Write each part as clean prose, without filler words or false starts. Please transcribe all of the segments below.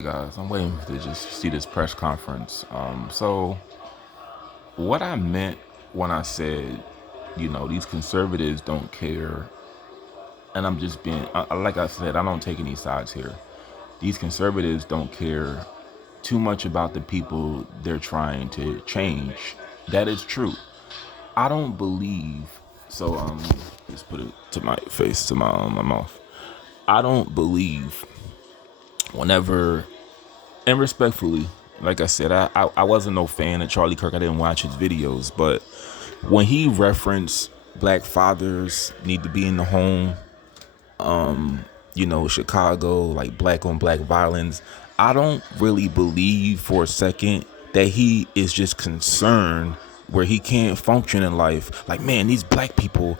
Guys, I'm waiting to just see this press conference. So what I meant when I said, these conservatives don't care, and I'm just being, like I said, I don't take any sides here. These conservatives don't care too much about the people they're trying to change. That is true. I don't believe. So just put it to my face, to my mouth. I don't believe whenever and respectfully, like I said, I wasn't no fan of Charlie Kirk. I didn't watch his videos, but when he referenced black fathers need to be in the home, Chicago, like black on black violence, I don't really believe for a second that he is just concerned where he can't function in life. Like, man, these black people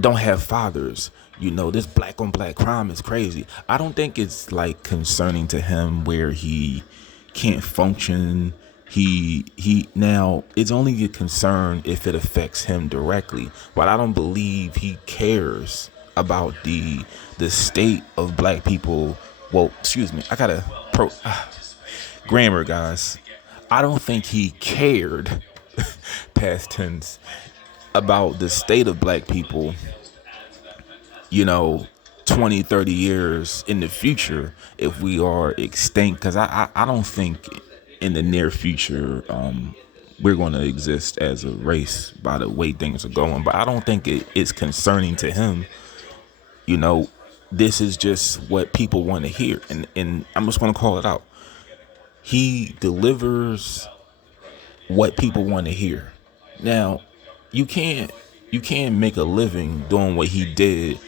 don't have fathers. This black on black crime is crazy. I don't think it's like concerning to him where he can't function. He now it's only a concern if it affects him directly. But I don't believe he cares about the state of black people. Well, excuse me. I gotta grammar, guys. I don't think he cared past tense about the state of black people, you know 20, 30 years in the future if we are extinct, because I don't think in the near future we're going to exist as a race by the way things are going. But I don't think it's concerning to him. you know this is just what people want to hear, and I'm just going to call it out. He delivers what people want to hear. Now, you can't make a living doing what he did,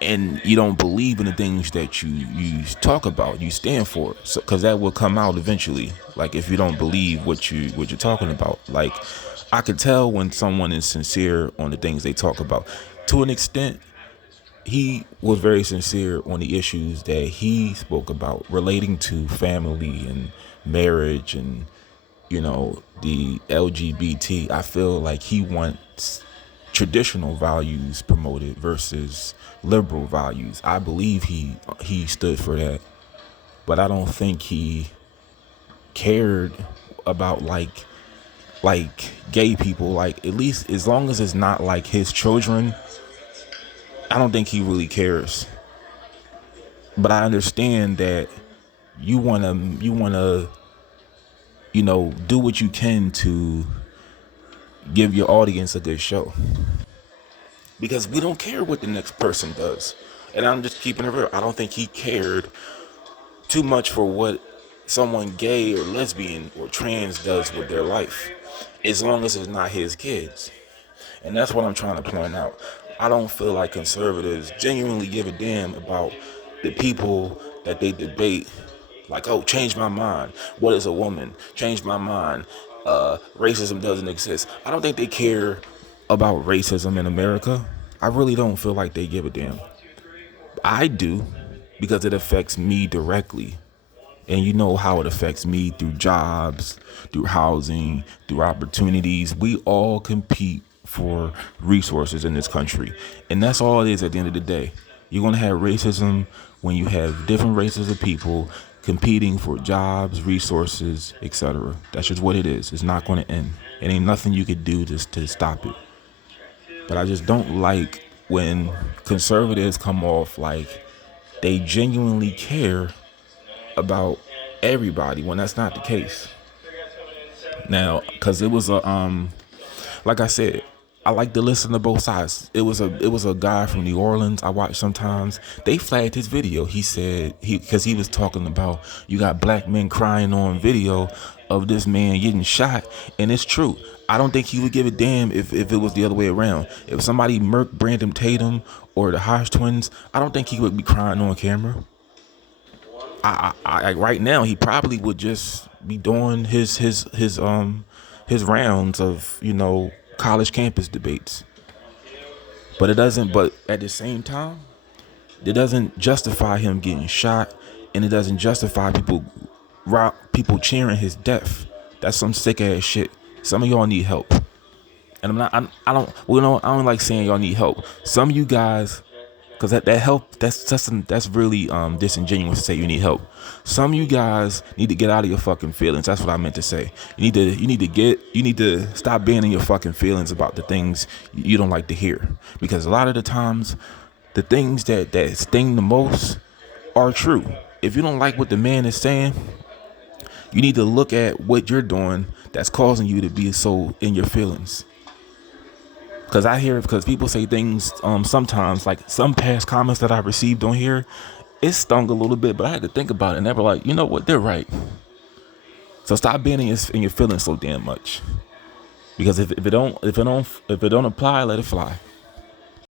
and you don't believe in the things that you talk about, you stand for. So, because that will come out eventually. Like, if you don't believe what you're talking about, like, I could tell when someone is sincere on the things they talk about. To an extent, he was very sincere on the issues that he spoke about relating to family and marriage and the LGBT. I feel like he wants traditional values promoted versus liberal values. I believe he stood for that, but I don't think he cared about like gay people. Like, at least as long as it's not like his children, I don't think he really cares. But I understand that you wanna do what you can to give your audience a good show, because we don't care what the next person does. And I'm just keeping it real. I don't think he cared too much for what someone gay or lesbian or trans does with their life, as long as it's not his kids. And that's what I'm trying to point out. I don't feel like conservatives genuinely give a damn about the people that they debate. Like, oh, change my mind. What is a woman? Change my mind. Racism doesn't exist. I don't think they care about racism in America. I really don't feel like they give a damn. I do, because it affects me directly. And you know how it affects me through jobs, through housing, through opportunities. We all compete for resources in this country. And that's all it is at the end of the day. You're going to have racism when you have different races of people competing for jobs, resources, etc. That's just what it is. It's not going to end. It ain't nothing you could do to stop it. But I just don't like when conservatives come off like they genuinely care about everybody when that's not the case. Now, because it was like I said, I like to listen to both sides. It was a guy from New Orleans I watch sometimes. They flagged his video. He said because he was talking about, you got black men crying on video of this man getting shot, and it's true. I don't think he would give a damn if it was the other way around. If somebody murked Brandon Tatum or the Hodge twins, I don't think he would be crying on camera. Right now he probably would just be doing his rounds of college campus debates. But it doesn't. But at the same time, it doesn't justify him getting shot, and it doesn't justify people cheering his death. That's some sick ass shit. Some of y'all need help, and I'm not. I don't. I don't like saying y'all need help. Some of you guys Cause that help that's really disingenuous to say you need help. Some of you guys need to get out of your fucking feelings. That's what I meant to say. You need to stop being in your fucking feelings about the things you don't like to hear. Because a lot of the times, the things that sting the most are true. If you don't like what the man is saying, you need to look at what you're doing that's causing you to be so in your feelings. Because people say things sometimes, like some past comments that I received on here, it stung a little bit, but I had to think about it, and they were like, you know what, they're right. So stop being in your feelings so damn much. Because if it don't apply, let it fly.